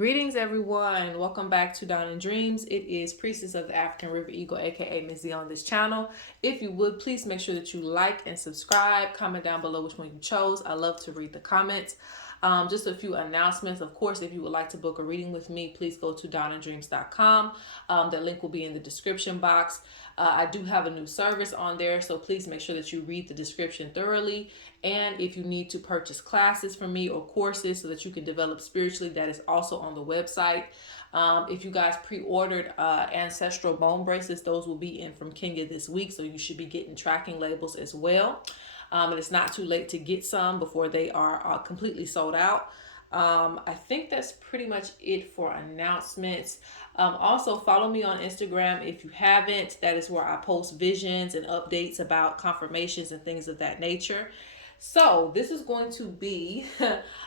Greetings, everyone. Welcome back to Dawn and Dreams. It is Priestess of the African River Eagle, aka Ms.Z, on this channel. If you would, please make sure that you like and subscribe. Comment down below which one you chose. I love to read the comments. Just a few announcements. Of course, if you would like to book a reading with me, please go to dawnanddreams.com. That link will be in the description box. I do have a new service on there, so please make sure that you read the description thoroughly. And if you need to purchase classes from me or courses so that you can develop spiritually, that is also on the website. If you guys pre-ordered ancestral bone bracelets, those will be in from Kenya this week, so you should be getting tracking labels as well. And it's not too late to get some before they are completely sold out. I think that's pretty much it for announcements. Also, follow me on Instagram if you haven't. That is where I post visions and updates about confirmations and things of that nature. So this is going to be,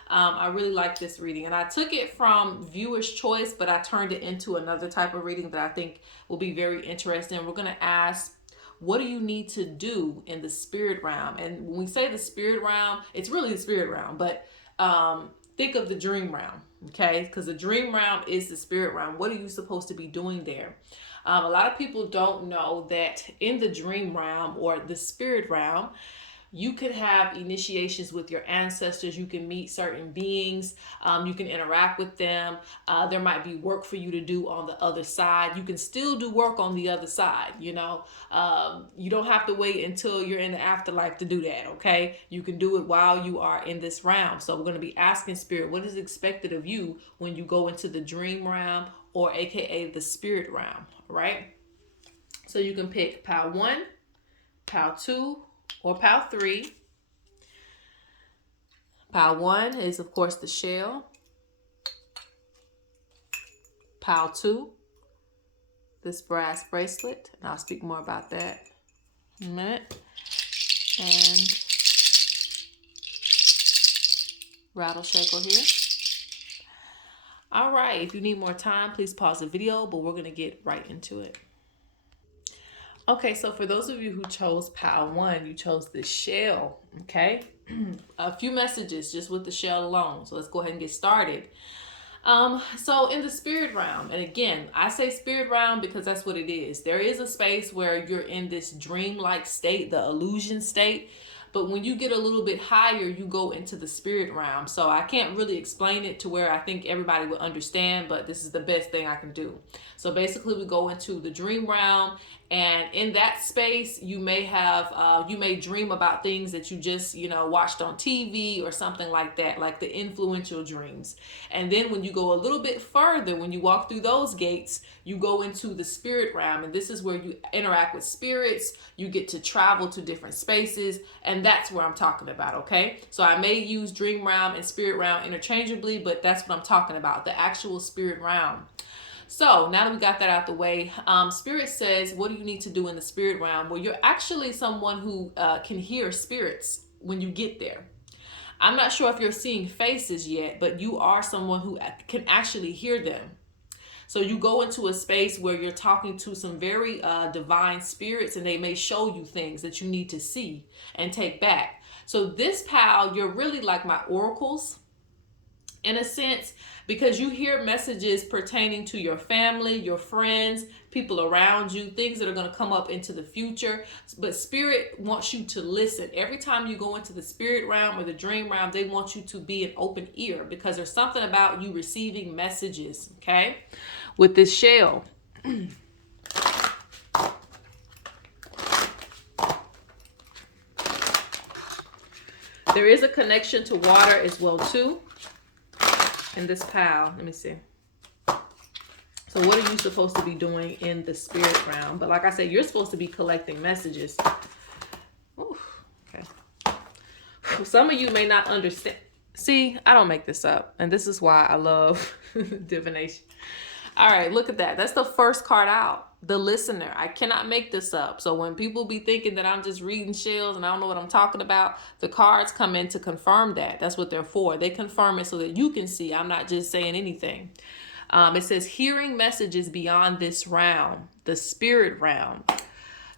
I really like this reading, and I took it from viewer's choice, but I turned it into another type of reading that I think will be very interesting. We're going to ask, what do you need to do in the spirit realm? And when we say the spirit realm, it's really the spirit realm, but think of the dream realm, okay? Because the dream realm is the spirit realm. What are you supposed to be doing there? A lot of people don't know that in the dream realm or the spirit realm, you could have initiations with your ancestors. You can meet certain beings. You can interact with them. There might be work for you to do on the other side. You can still do work on the other side, you know. You don't have to wait until you're in the afterlife to do that, okay? You can do it while you are in this realm. So we're going to be asking Spirit, what is expected of you when you go into the dream realm, or aka the spirit realm, right? So you can pick pile 1, pile 2, or pile 3. Pile 1 is, of course, the shell. Pile 2, this brass bracelet, and I'll speak more about that in a minute. And rattle shaker here. All right, if you need more time, please pause the video, but we're going to get right into it. Okay, so for those of you who chose pile 1, you chose the shell, okay? A few messages just with the shell alone. So let's go ahead and get started. So in the spirit realm, and again, I say spirit realm because that's what it is. There is a space where you're in this dream-like state, the illusion state. But when you get a little bit higher, you go into the spirit realm. So I can't really explain it to where I think everybody will understand, but this is the best thing I can do. So basically we go into the dream realm, and in that space, you may have, you may dream about things that you just, watched on TV or something like that, like the influential dreams. And then when you go a little bit further, when you walk through those gates, you go into the spirit realm. And this is where you interact with spirits. You get to travel to different spaces. And that's where I'm talking about, okay? So I may use dream realm and spirit realm interchangeably, but that's what I'm talking about, the actual spirit realm. So now that we got that out the way, Spirit says, what do you need to do in the spirit realm? Well, you're actually someone who can hear spirits when you get there. I'm not sure if you're seeing faces yet, but you are someone who can actually hear them. So you go into a space where you're talking to some very divine spirits, and they may show you things that you need to see and take back. So this pal, you're really like my oracles, in a sense, because you hear messages pertaining to your family, your friends, people around you, things that are going to come up into the future. But spirit wants you to listen. Every time you go into the spirit realm or the dream realm, they want you to be an open ear, because there's something about you receiving messages, okay? With this shell. There is a connection to water as well, too. In this pile, let me see. So what are you supposed to be doing in the spirit realm? But like I said, you're supposed to be collecting messages. Ooh, okay. Some of you may not understand. See, I don't make this up. And this is why I love divination. All right, look at that. That's the first card out. The listener. I cannot make this up. So when people be thinking that I'm just reading shells and I don't know what I'm talking about, the cards come in to confirm that. That's what they're for. They confirm it so that you can see. I'm not just saying anything. It says hearing messages beyond this realm, the spirit realm.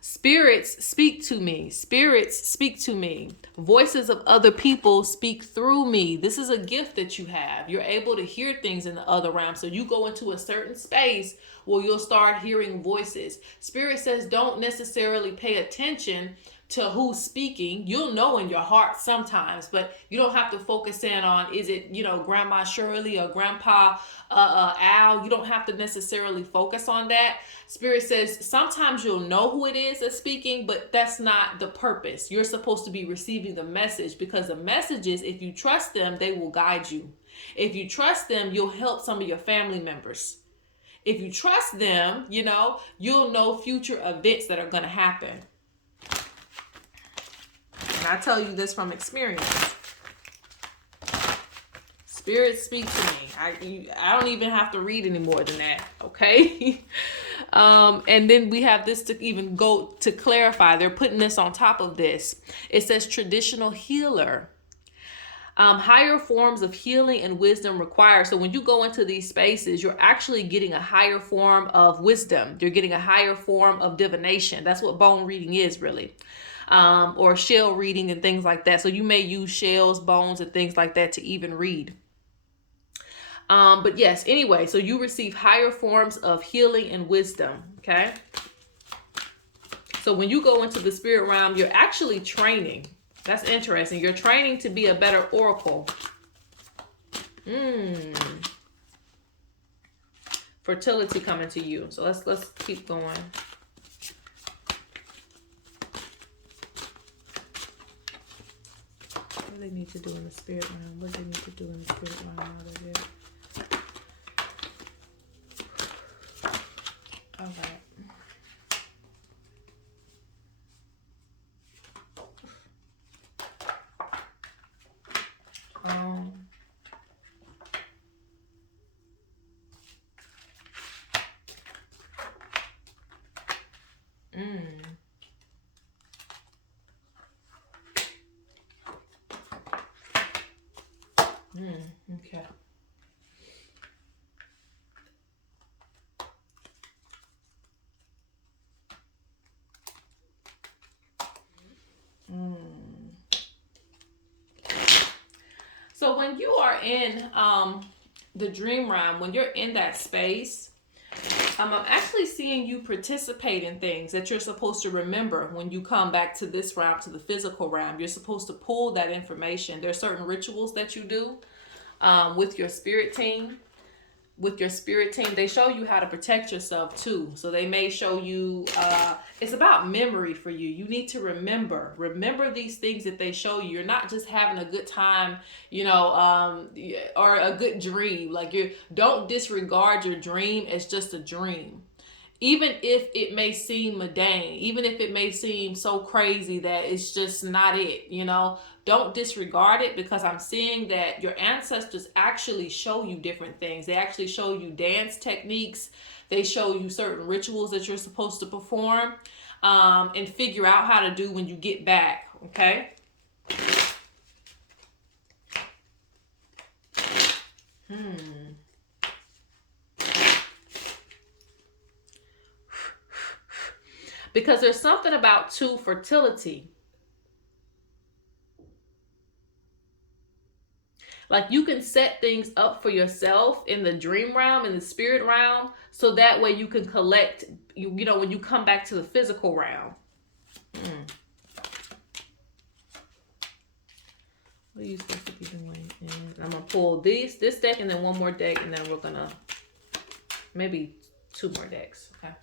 Spirits speak to me. Spirits speak to me. Voices of other people speak through me. This is a gift that you have. You're able to hear things in the other realm. So you go into a certain space where you'll start hearing voices. Spirit says don't necessarily pay attention to who's speaking. You'll know in your heart sometimes, but you don't have to focus in on, is it, Grandma Shirley or Grandpa Al? You don't have to necessarily focus on that. Spirit says sometimes you'll know who it is that's speaking, but that's not the purpose. You're supposed to be receiving the message, because the messages, if you trust them, they will guide you. If you trust them, you'll help some of your family members. If you trust them, you'll know future events that are going to happen. And I tell you this from experience. Spirits speak to me. I don't even have to read any more than that, okay? And then we have this to even go to clarify. They're putting this on top of this. It says traditional healer. Higher forms of healing and wisdom required. So when you go into these spaces, you're actually getting a higher form of wisdom. You're getting a higher form of divination. That's what bone reading is, really. Or shell reading and things like that. So you may use shells, bones, and things like that to even read. But yes, anyway, so you receive higher forms of healing and wisdom, okay? So when you go into the spirit realm, you're actually training. That's interesting. You're training to be a better oracle. Fertility coming to you. So let's keep going. What do they need to do in the spirit realm? What do they need to do in the spirit realm? All right. Okay. So when you are in the dream realm, when you're in that space, I'm actually seeing you participate in things that you're supposed to remember when you come back to this realm, to the physical realm. You're supposed to pull that information. There are certain rituals that you do with your spirit team. They show you how to protect yourself too. So they may show you, it's about memory for you. You need to remember these things that they show you. You're not just having a good time, or a good dream. Like, don't disregard your dream as just a dream. Even if it may seem mundane, even if it may seem so crazy that it's just not it, don't disregard it, because I'm seeing that your ancestors actually show you different things. They actually show you dance techniques. They show you certain rituals that you're supposed to perform and figure out how to do when you get back, okay? Because there's something about fertility. Like, you can set things up for yourself in the dream realm, in the spirit realm, so that way you can collect, when you come back to the physical realm. What are you supposed to be doing? And I'm going to pull this deck and then one more deck, and then we're going to maybe 2 more decks. Okay.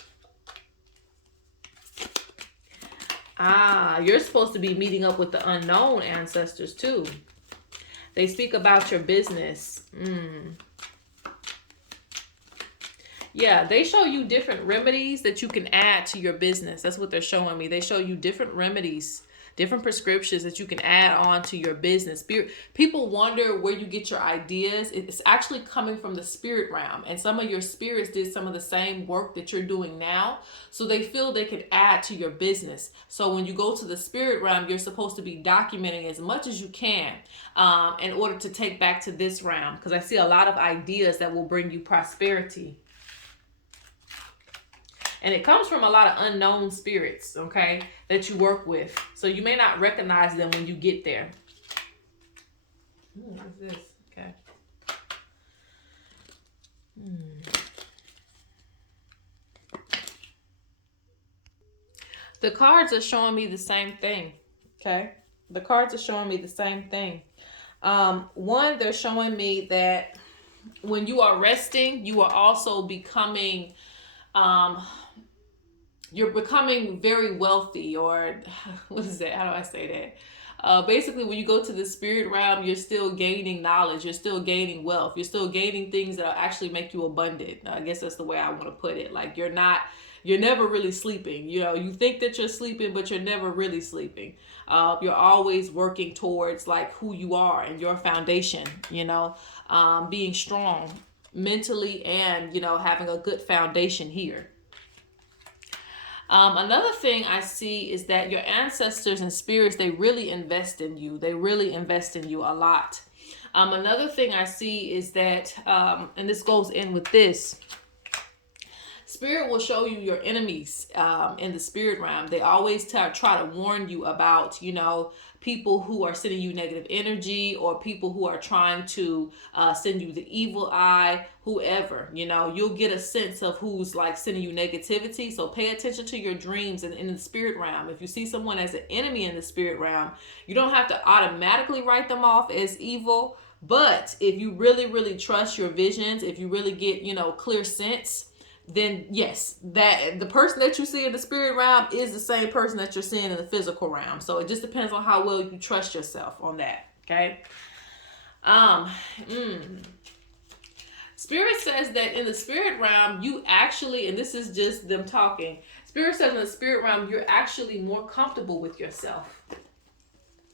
You're supposed to be meeting up with the unknown ancestors too. They speak about your business. Yeah, they show you different remedies that you can add to your business. That's what they're showing me. They show you different remedies, different prescriptions that you can add on to your business. People wonder where you get your ideas. It's actually coming from the spirit realm. And some of your spirits did some of the same work that you're doing now. So they feel they could add to your business. So when you go to the spirit realm, you're supposed to be documenting as much as you can in order to take back to this realm. Because I see a lot of ideas that will bring you prosperity. And it comes from a lot of unknown spirits, okay, that you work with. So you may not recognize them when you get there. What is this? Okay. The cards are showing me the same thing. Okay. The cards are showing me the same thing. One, they're showing me that when you are resting, you are also becoming, you're becoming very wealthy, or what is that? How do I say that? Basically, when you go to the spirit realm, you're still gaining knowledge, you're still gaining wealth, you're still gaining things that actually make you abundant. I guess that's the way I want to put it. Like you're never really sleeping. You know, you think that you're sleeping, but you're never really sleeping. You're always working towards like who you are and your foundation, you know, being strong mentally and, you know, having a good foundation here. Another thing I see is that your ancestors and spirits, they really invest in you. They really invest in you a lot. Another thing I see is that, and this goes in with this, Spirit will show you your enemies in the spirit realm. They always try to warn you about, you know, people who are sending you negative energy, or people who are trying to send you the evil eye, whoever. You know, you'll get a sense of who's like sending you negativity. So pay attention to your dreams in the spirit realm. If you see someone as an enemy in the spirit realm, you don't have to automatically write them off as evil. But if you really, really trust your visions, if you really get, you know, clear sense, then yes, that the person that you see in the spirit realm is the same person that you're seeing in the physical realm. So it just depends on how well you trust yourself on that. Okay. Spirit says that in the spirit realm, you actually, and this is just them talking, Spirit says in the spirit realm, you're actually more comfortable with yourself.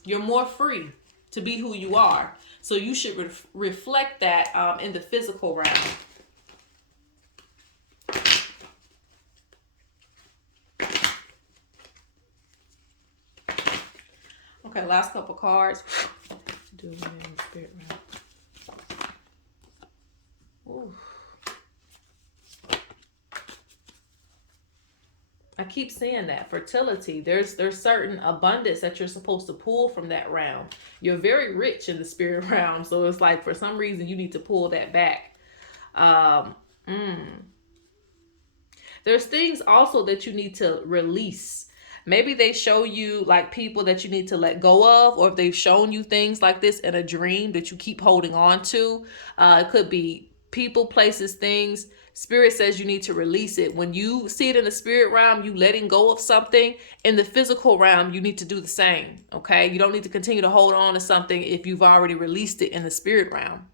You're more free to be who you are. So you should reflect that in the physical realm. Okay, last couple cards. Do in the spirit realm. Ooh. I keep saying that fertility. There's certain abundance that you're supposed to pull from that realm. You're very rich in the spirit realm, so it's like for some reason you need to pull that back. There's things also that you need to release. Maybe they show you like people that you need to let go of, or if they've shown you things like this in a dream that you keep holding on to. It could be people, places, things. Spirit says you need to release it. When you see it in the spirit realm, you letting go of something. In the physical realm, you need to do the same. Okay, you don't need to continue to hold on to something if you've already released it in the spirit realm.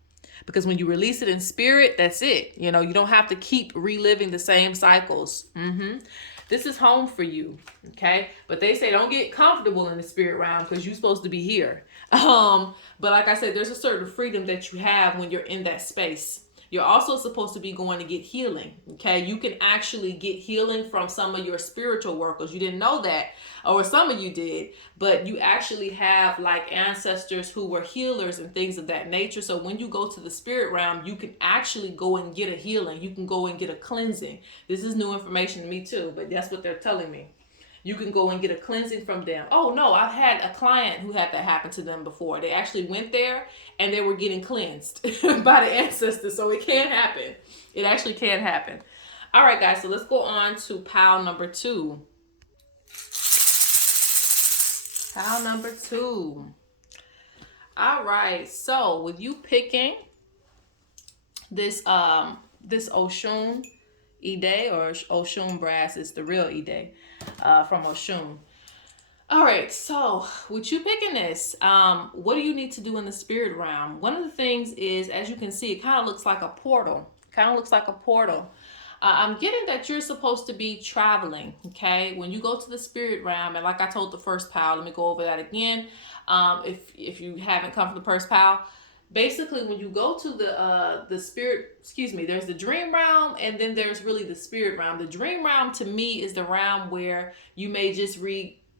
Because when you release it in spirit, that's it. You know, you don't have to keep reliving the same cycles. This is home for you, okay? But they say don't get comfortable in the spirit realm because you're supposed to be here. But like I said, there's a certain freedom that you have when you're in that space. You're also supposed to be going to get healing, okay? You can actually get healing from some of your spiritual workers. You didn't know that, or some of you did, but you actually have like ancestors who were healers and things of that nature. So when you go to the spirit realm, you can actually go and get a healing. You can go and get a cleansing. This is new information to me too, but that's what they're telling me. You can go and get a cleansing from them. Oh no, I've had a client who had that happen to them before. They actually went there and they were getting cleansed by the ancestors. So it can happen. It actually can happen. All right, guys, so let's go on to pile number 2. Pile number 2. All right, so with you picking this Oshun Ide, or Oshun brass, is the real Ide from Oshun. All right, so with you picking this, what do you need to do in the spirit realm? One of the things is, as you can see, it kind of looks like a portal. I'm getting that you're supposed to be traveling, okay? When you go to the spirit realm, and like I told the first pile, let me go over that again. If you haven't come from the first pile, basically when you go to the spirit, there's the dream realm, and then there's really the spirit realm. The dream realm to me is the realm where you may just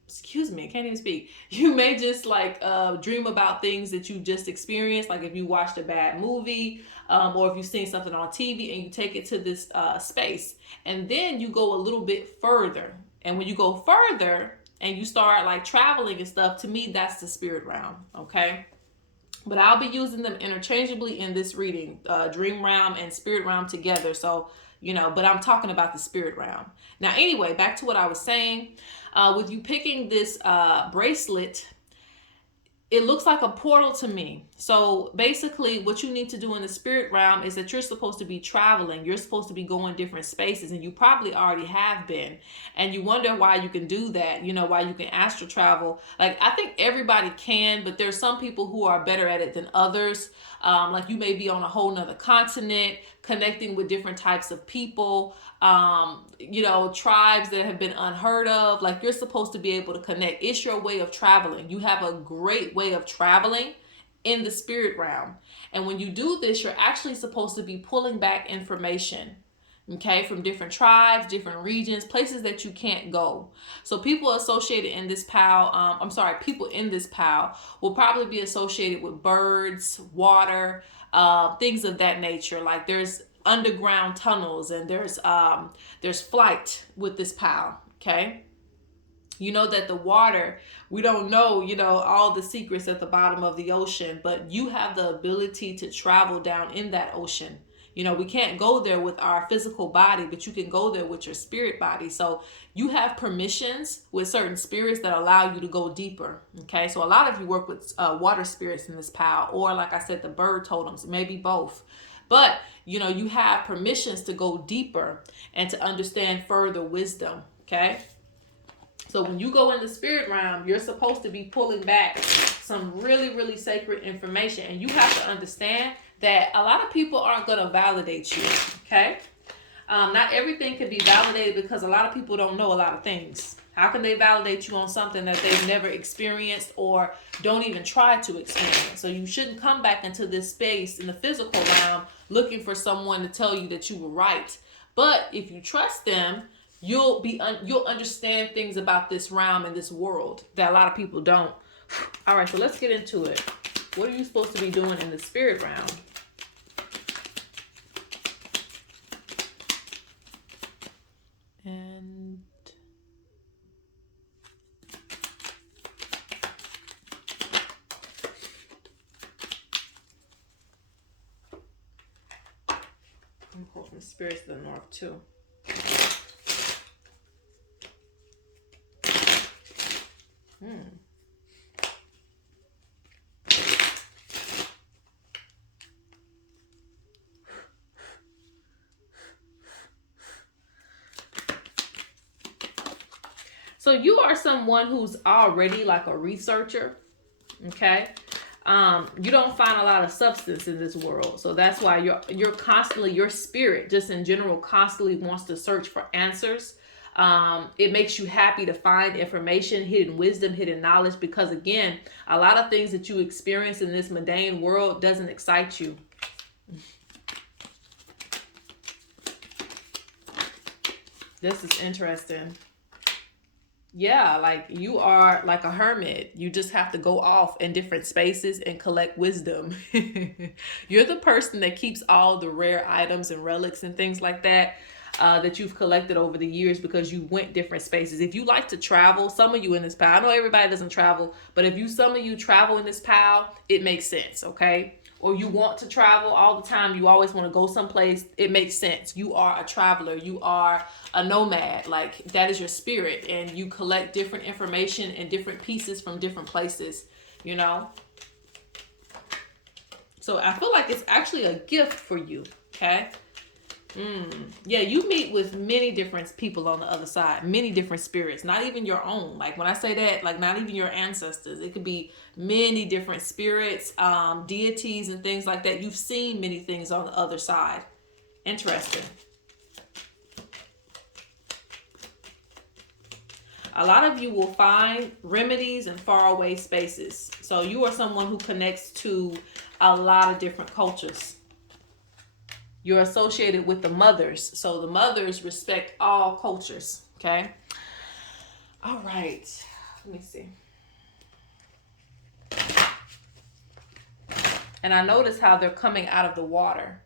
excuse me, I can't even speak. You may just like dream about things that you just experienced, like if you watched a bad movie, or if you've seen something on TV and you take it to this space, and then you go a little bit further. And when you go further and you start like traveling and stuff, to me that's the spirit realm. Okay. But I'll be using them interchangeably in this reading, dream realm and spirit realm together. So, but I'm talking about the spirit realm. Now, anyway, back to what I was saying. With you picking this bracelet, it looks like a portal to me. So basically what you need to do in the spirit realm is that you're supposed to be traveling. You're supposed to be going different spaces, and you probably already have been. And you wonder why you can do that, why you can astral travel. Like, I think everybody can, but there's some people who are better at it than others. Like you may be on a whole nother continent, connecting with different types of people, tribes that have been unheard of. Like, you're supposed to be able to connect. It's your way of traveling. You have a great way of traveling in the spirit realm. And when you do this, you're actually supposed to be pulling back information, okay, from different tribes, different regions, places that you can't go. So people associated in this pal, people in this pal will probably be associated with birds, water, things of that nature. Like there's underground tunnels, and there's flight with this pal, okay? You know that the water, we don't know, all the secrets at the bottom of the ocean, but you have the ability to travel down in that ocean. We can't go there with our physical body, but you can go there with your spirit body. So you have permissions with certain spirits that allow you to go deeper. Okay. So a lot of you work with water spirits in this pal, or like I said, the bird totems, maybe both. But, you have permissions to go deeper and to understand further wisdom. Okay. So when you go in the spirit realm, you're supposed to be pulling back some really, really sacred information. And you have to understand that a lot of people aren't going to validate you, okay? Not everything can be validated, because a lot of people don't know a lot of things. How can they validate you on something that they've never experienced or don't even try to experience? So you shouldn't come back into this space in the physical realm looking for someone to tell you that you were right. But if you trust them, you'll understand things about this realm and this world that a lot of people don't. All right, so let's get into it. What are you supposed to be doing in the spirit realm? And I'm hoping the spirits of the north too. So you are someone who's already like a researcher, okay? You don't find a lot of substance in this world. So that's why you're constantly, your spirit just in general constantly wants to search for answers. It makes you happy to find information, hidden wisdom, hidden knowledge, because again, a lot of things that you experience in this mundane world doesn't excite you. This is interesting. Yeah, like you are like a hermit. You just have to go off in different spaces and collect wisdom. You're the person that keeps all the rare items and relics and things like that that you've collected over the years, because you went different spaces. If you like to travel, some of you in this pal, I know everybody doesn't travel, but if some of you travel in this pal, it makes sense, okay? Or you want to travel all the time, you always want to go someplace, it makes sense. You are a traveler, you are a nomad, like that is your spirit, and you collect different information and different pieces from different places, So I feel like it's actually a gift for you, okay? Yeah, you meet with many different people on the other side, many different spirits, not even your own. Like when I say that, like not even your ancestors. It could be many different spirits, deities and things like that. You've seen many things on the other side. Interesting. A lot of you will find remedies in faraway spaces. So you are someone who connects to a lot of different cultures. You're associated with the mothers. So the mothers respect all cultures. Okay. All right. Let me see. And I notice how they're coming out of the water.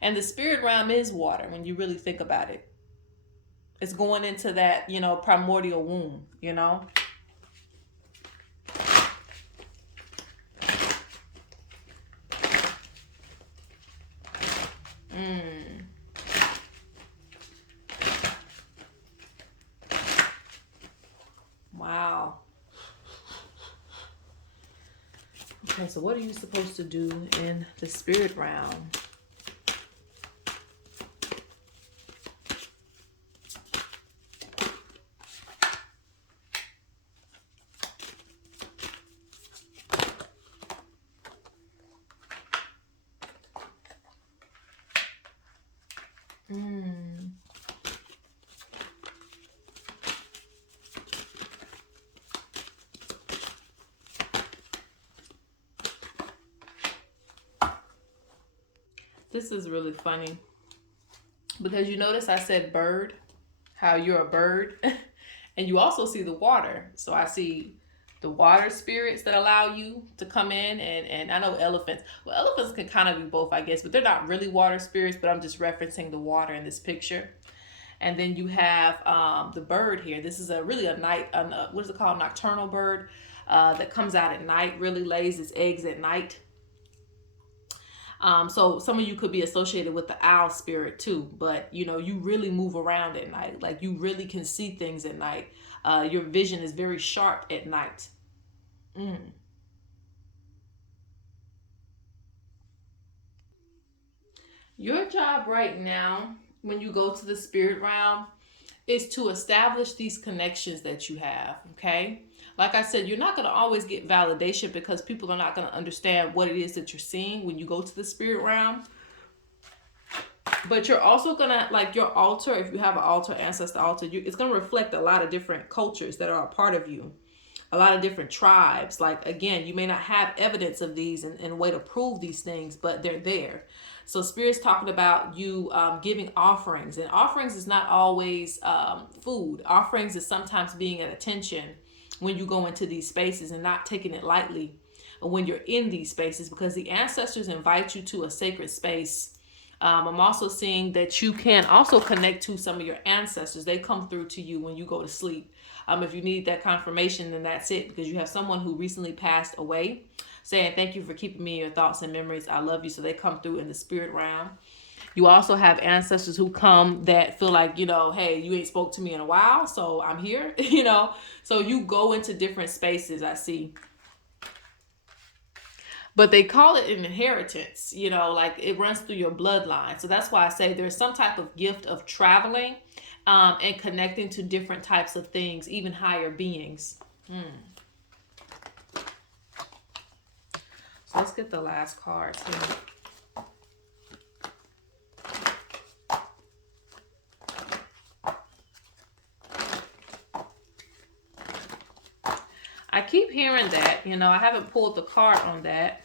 And the spirit realm is water when you really think about it. It's going into that, you know, primordial womb, you know. Wow. Okay, so what are you supposed to do in the spirit realm? This is really funny because you notice I said bird, how you're a bird, and you also see the water. So I see the water spirits that allow you to come in, and I know elephants. Well, elephants can kind of be both, I guess, but they're not really water spirits, but I'm just referencing the water in this picture. And then you have the bird here. This is really a night, what is it called? Nocturnal bird that comes out at night, really lays its eggs at night. So some of you could be associated with the owl spirit too, but you know, you really move around at night. Like you really can see things at night. Your vision is very sharp at night. Your job right now, when you go to the spirit realm, is to establish these connections that you have, okay? Like I said, you're not going to always get validation because people are not going to understand what it is that you're seeing when you go to the spirit realm. But you're also going to, like your altar, if you have an altar, ancestor altar, it's going to reflect a lot of different cultures that are a part of you. A lot of different tribes. Like, again, you may not have evidence of these and a way to prove these things, but they're there. So Spirit's talking about you giving offerings. And offerings is not always food. Offerings is sometimes being at attention when you go into these spaces and not taking it lightly when you're in these spaces, because the ancestors invite you to a sacred space. I'm also seeing that you can also connect to some of your ancestors. They come through to you when you go to sleep. If you need that confirmation, then that's it, because you have someone who recently passed away saying, thank you for keeping me in your thoughts and memories. I love you. So they come through in the spirit realm. You also have ancestors who come that feel like, you know, hey, you ain't spoke to me in a while, so I'm here, you know. So you go into different spaces, I see. But they call it an inheritance, you know, like it runs through your bloodline. So that's why I say there's some type of gift of traveling and connecting to different types of things, even higher beings. So let's get the last card here. I keep hearing that, you know, I haven't pulled the card on that.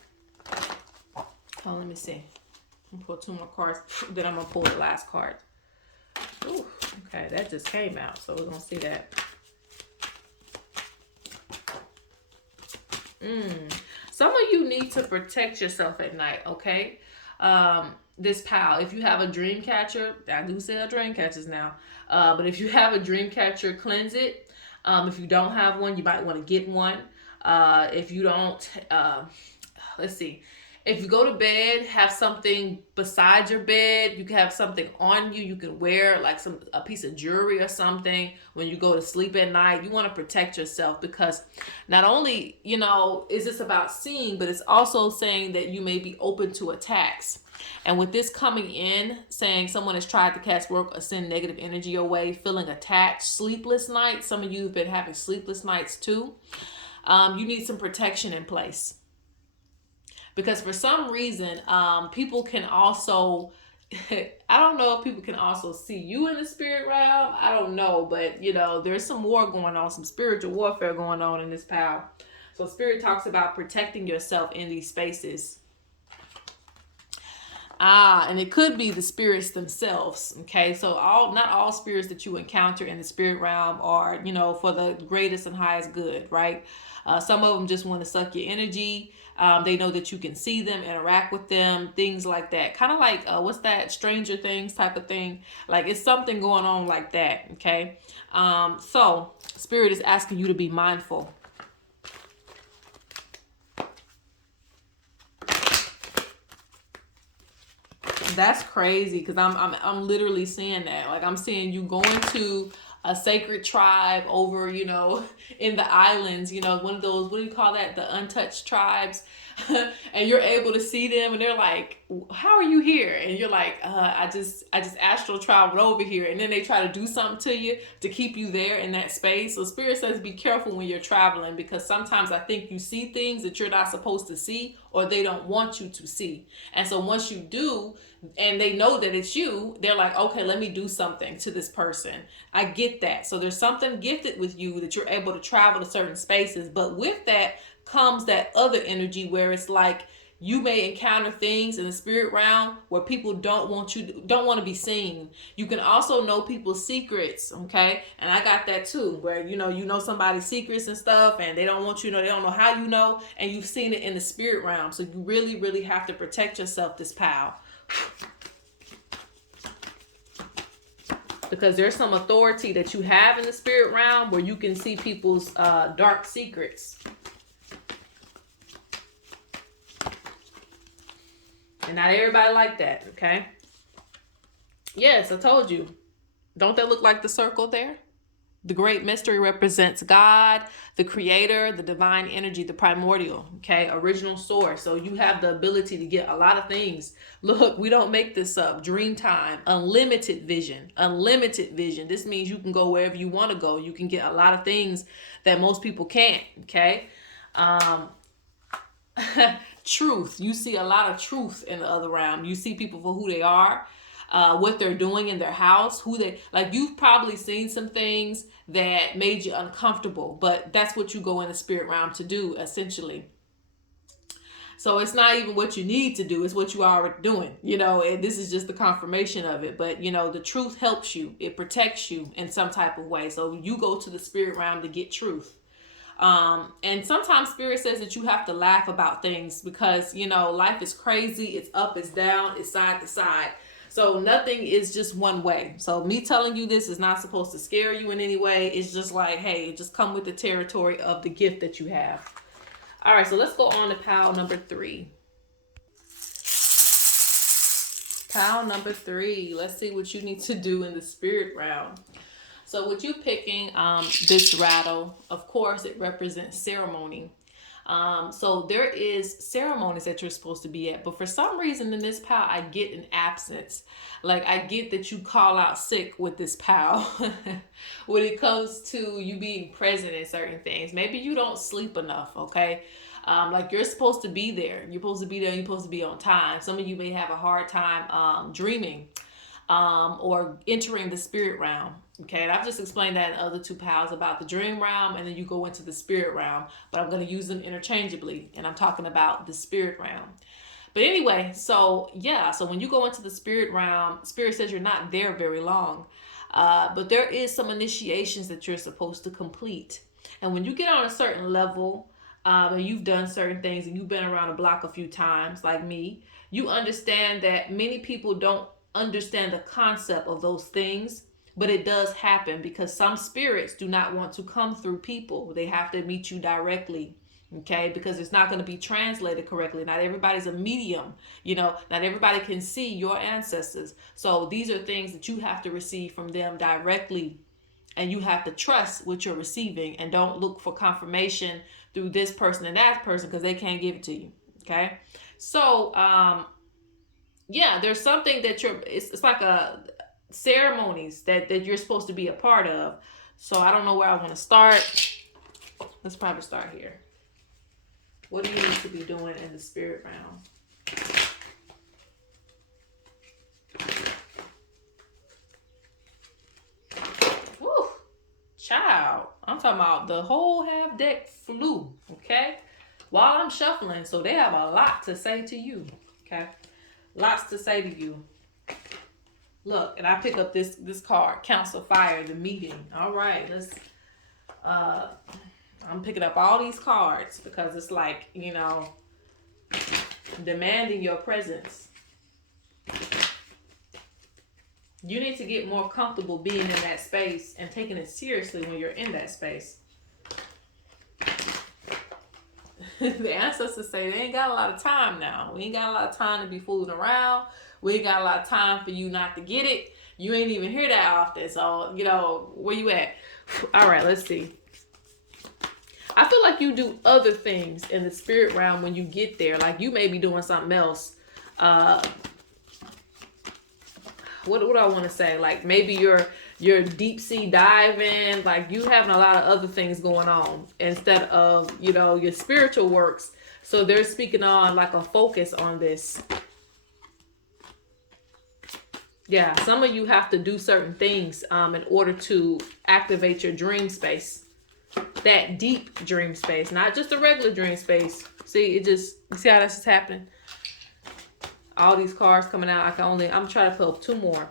Oh, let me see. I'm gonna pull two more cards, then I'm gonna pull the last card. Ooh, okay, that just came out, so we're gonna see that. Some of you need to protect yourself at night, okay? This pal, if you have a dream catcher, I do sell dream catchers now, but if you have a dream catcher, cleanse it. If you don't have one, you might want to get one. If you don't, let's see. If you go to bed, have something beside your bed. You can have something on you. You can wear like a piece of jewelry or something when you go to sleep at night. You want to protect yourself, because not only, you know, is this about seeing, but it's also saying that you may be open to attacks. And with this coming in, saying someone has tried to cast work or send negative energy your way, feeling attacked, sleepless nights. Some of you have been having sleepless nights too. You need some protection in place. Because for some reason, people can also, I don't know if people can also see you in the spirit realm. I don't know, but you know, there's some war going on, some spiritual warfare going on in this pal. So Spirit talks about protecting yourself in these spaces. And it could be the spirits themselves. Okay, so not all spirits that you encounter in the spirit realm are, for the greatest and highest good, right? Some of them just want to suck your energy. They know that you can see them, interact with them, things like that. Kind of like what's that Stranger Things type of thing? Like it's something going on like that. Okay, so spirit is asking you to be mindful. That's crazy because I'm literally seeing that. Like I'm seeing you going to a sacred tribe over, in the islands, one of those, what do you call that? The untouched tribes. And you're able to see them and they're like, how are you here? And you're like, I just astral traveled over here. And then they try to do something to you to keep you there in that space. So spirit says be careful when you're traveling, because sometimes I think you see things that you're not supposed to see, or they don't want you to see. And so once you do, and they know that it's you, they're like, okay, let me do something to this person. I get that. So there's something gifted with you that you're able to travel to certain spaces. But with that comes that other energy where it's like you may encounter things in the spirit realm where people don't want to be seen. You can also know people's secrets, okay? And I got that too, where you know somebody's secrets and stuff, and they don't want you to know, they don't know how you know, and you've seen it in the spirit realm. So you really, really have to protect yourself, this pal. Because there's some authority that you have in the spirit realm where you can see people's dark secrets. And not everybody like that, okay? Yes, I told you. Don't that look like the circle there? The great mystery represents God, the creator, the divine energy, the primordial, okay, original source. So you have the ability to get a lot of things. Look, we don't make this up. Dream time, unlimited vision, unlimited vision. This means you can go wherever you want to go. You can get a lot of things that most people can't, okay? Truth. You see a lot of truth in the other realm. You see people for who they are. What they're doing in their house, you've probably seen some things that made you uncomfortable, but that's what you go in the spirit realm to do, essentially. So it's not even what you need to do, it's what you are already doing, and this is just the confirmation of it. But the truth helps you, it protects you in some type of way. So you go to the spirit realm to get truth. And sometimes spirit says that you have to laugh about things because life is crazy, it's up, it's down, it's side to side. So nothing is just one way. So me telling you this is not supposed to scare you in any way. It's just like, hey, just come with the territory of the gift that you have. All right, so let's go on to pile number 3. Pile number 3. Let's see what you need to do in the spirit realm. So with you picking this rattle, of course, it represents ceremony. So there is ceremonies that you're supposed to be at, but for some reason in this pal, I get an absence. Like I get that you call out sick with this pal when it comes to you being present in certain things. Maybe you don't sleep enough, okay? Like you're supposed to be there. You're supposed to be there. You're supposed to be on time. Some of you may have a hard time dreaming or entering the spirit realm. Okay, and I've just explained that in other 2 pals about the dream realm, and then you go into the spirit realm, but I'm going to use them interchangeably, and I'm talking about the spirit realm. But anyway, so when you go into the spirit realm, spirit says you're not there very long, but there is some initiations that you're supposed to complete. And when you get on a certain level, and you've done certain things, and you've been around the block a few times, like me, you understand that many people don't understand the concept of those things, but it does happen because some spirits do not want to come through people. They have to meet you directly, okay? Because it's not going to be translated correctly. Not everybody's a medium, not everybody can see your ancestors. So these are things that you have to receive from them directly, and you have to trust what you're receiving, and don't look for confirmation through this person and that person because they can't give it to you, okay? So there's something that it's like a ceremonies that you're supposed to be a part of. So I don't know where I want to start. Let's probably start here. What do you need to be doing in the spirit realm? Woo, child, I'm talking about the whole half deck flew, okay, while I'm shuffling. So they have a lot to say to you, okay? Lots to say to you. Look, and I pick up this card, Council Fire, the meeting. All right, let's I'm picking up all these cards because it's like, you know, demanding your presence. You need to get more comfortable being in that space and taking it seriously when you're in that space. The ancestors say they ain't got a lot of time now. We ain't got a lot of time to be fooling around. We ain't got a lot of time for you not to get it. You ain't even hear that often. So, you know, where you at? All right, let's see. I feel like you do other things in the spirit realm when you get there. Like you may be doing something else. What do I want to say? Like maybe you're deep sea diving. Like you having a lot of other things going on instead of, you know, your spiritual works. So they're speaking on like a focus on this. Yeah, some of you have to do certain things in order to activate your dream space. That deep dream space, not just a regular dream space. See, you see how this is happening? All these cards coming out. I'm trying to pull up 2 more.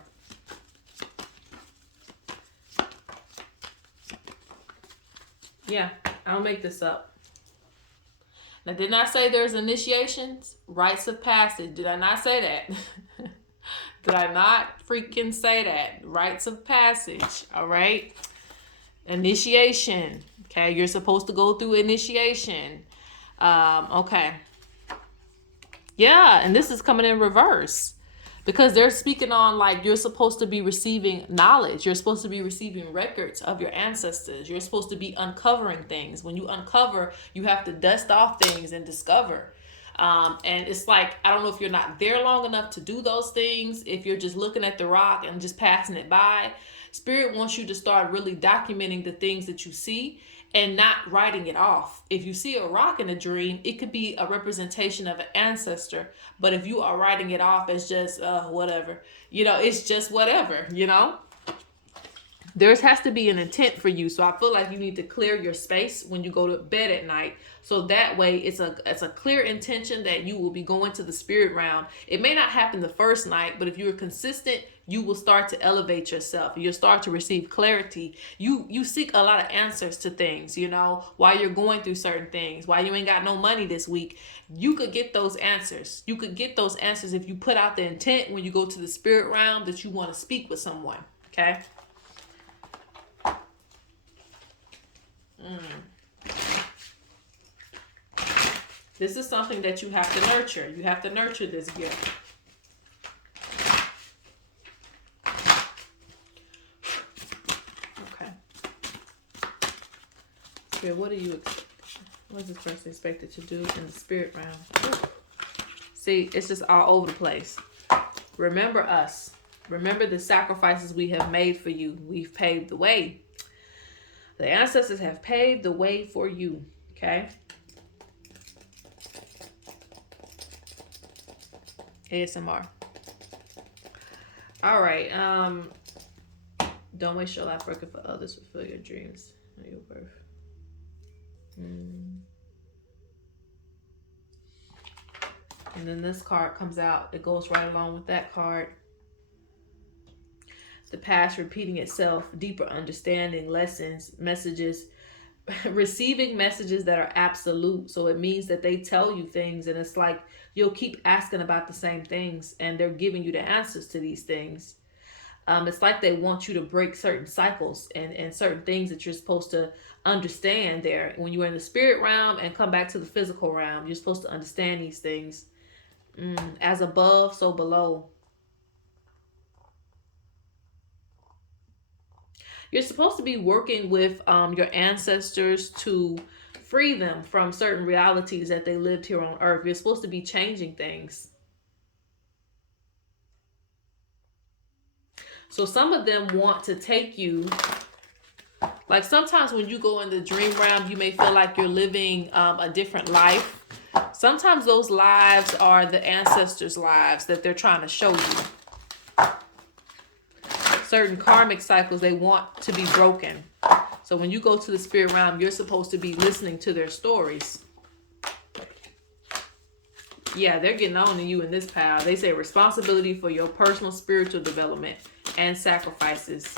Yeah, I don't make this up. Now, did I say there's initiations? Rites of passage. Did I not say that? Did I not freaking say that? Rites of passage. All right. Initiation. Okay, you're supposed to go through initiation. Okay. Yeah, and this is coming in reverse because they're speaking on like you're supposed to be receiving knowledge. You're supposed to be receiving records of your ancestors. You're supposed to be uncovering things. When you uncover, you have to dust off things and discover. And it's like, I don't know if you're not there long enough to do those things, if you're just looking at the rock and just passing it by. Spirit wants you to start really documenting the things that you see and not writing it off. If you see a rock in a dream, it could be a representation of an ancestor. But if you are writing it off as just whatever, you know, it's just whatever, you know. There has to be an intent for you. So I feel like you need to clear your space when you go to bed at night. So that way it's a clear intention that you will be going to the spirit realm. It may not happen the first night, but if you're consistent, you will start to elevate yourself. You'll start to receive clarity. You seek a lot of answers to things, you know, while you're going through certain things. Why you ain't got no money this week. You could get those answers. You could get those answers if you put out the intent when you go to the spirit realm that you want to speak with someone. Okay. This is something that you have to nurture. You have to nurture this gift. Okay. So what is this person expected to do in the spirit realm? See, it's just all over the place. Remember us. Remember the sacrifices we have made for you. We've paved the way. The ancestors have paved the way for you. Okay. ASMR. All right. Don't waste your life working for others. Fulfill your dreams and your birth. And then this card comes out. It goes right along with that card. The past repeating itself, deeper understanding, lessons, messages, receiving messages that are absolute. So it means that they tell you things and it's like you'll keep asking about the same things and they're giving you the answers to these things. It's like they want you to break certain cycles and certain things that you're supposed to understand there. When you're in the spirit realm and come back to the physical realm, you're supposed to understand these things. As above, so below. You're supposed to be working with your ancestors to free them from certain realities that they lived here on earth. You're supposed to be changing things. So some of them want to take you, like sometimes when you go in the dream realm, you may feel like you're living a different life. Sometimes those lives are the ancestors' lives that they're trying to show you. Certain karmic cycles they want to be broken. So when you go to the spirit realm, you're supposed to be listening to their stories. Yeah, they're getting on to you in this pile. They say responsibility for your personal spiritual development and sacrifices.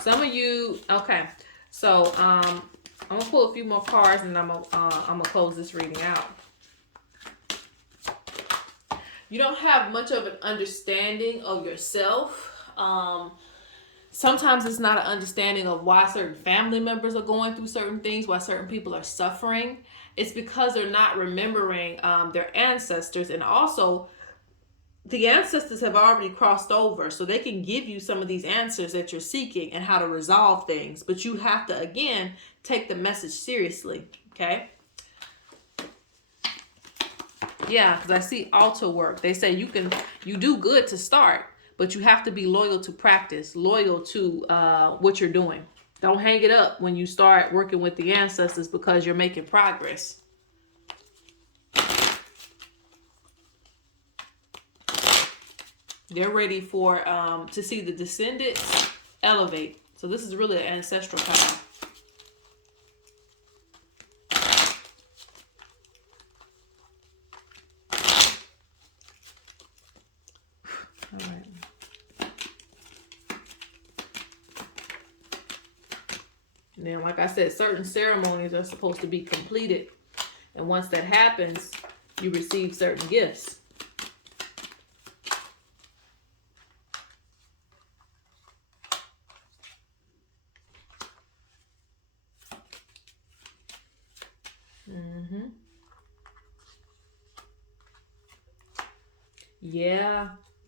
Some of you, okay. So I'm gonna pull a few more cards and I'm gonna close this reading out. You don't have much of an understanding of yourself. Sometimes it's not an understanding of why certain family members are going through certain things, why certain people are suffering. It's because they're not remembering their ancestors, and also the ancestors have already crossed over, so they can give you some of these answers that you're seeking and how to resolve things. But you have to, again, take the message seriously, okay? Yeah, because I see altar work. They say you do good to start, but you have to be loyal to practice, loyal to what you're doing. Don't hang it up when you start working with the ancestors because you're making progress. They're ready for to see the descendants elevate. So this is really an ancestral time. All right. Now, like I said, certain ceremonies are supposed to be completed. And once that happens, you receive certain gifts.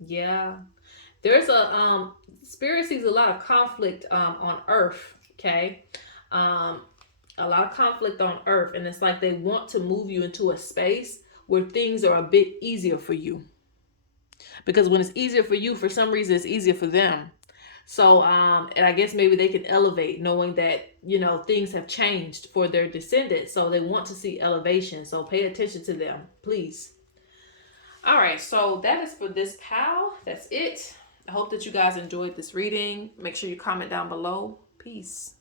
Yeah. There's a spirit sees a lot of conflict on Earth. Okay, a lot of conflict on Earth, and it's like they want to move you into a space where things are a bit easier for you. Because when it's easier for you, for some reason, it's easier for them. So, and I guess maybe they can elevate knowing that, things have changed for their descendants. So they want to see elevation. So pay attention to them, please. All right. So that is for this pal. That's it. I hope that you guys enjoyed this reading. Make sure you comment down below. Peace.